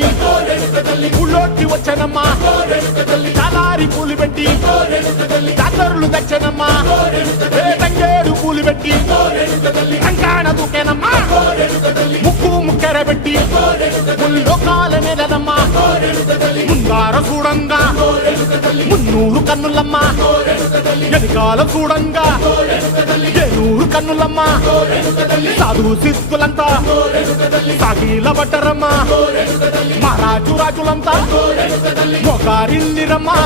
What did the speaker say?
పెట్టి ఊళ్ళోకి వచ్చానమ్మా చాలారి పూలు పెట్టి జాతరులు తెచ్చానమ్మా తంగేడు పూలు పెట్టి కంకాణ దూకేనమ్మా ముక్కు ముక్కెర పెట్టి ముల్లోకాల నెలనమ్మా ముందార చూడంగా మున్నూరు కన్నులమ్మా ఎనకాల చూడంగా ఏనూరు కన్నులమ్మా సాధువు సిద్ధులంతా సాగిల బట్టరమ్మా మహారాజు రాజులంతా మొగారిల్లిరమ్మా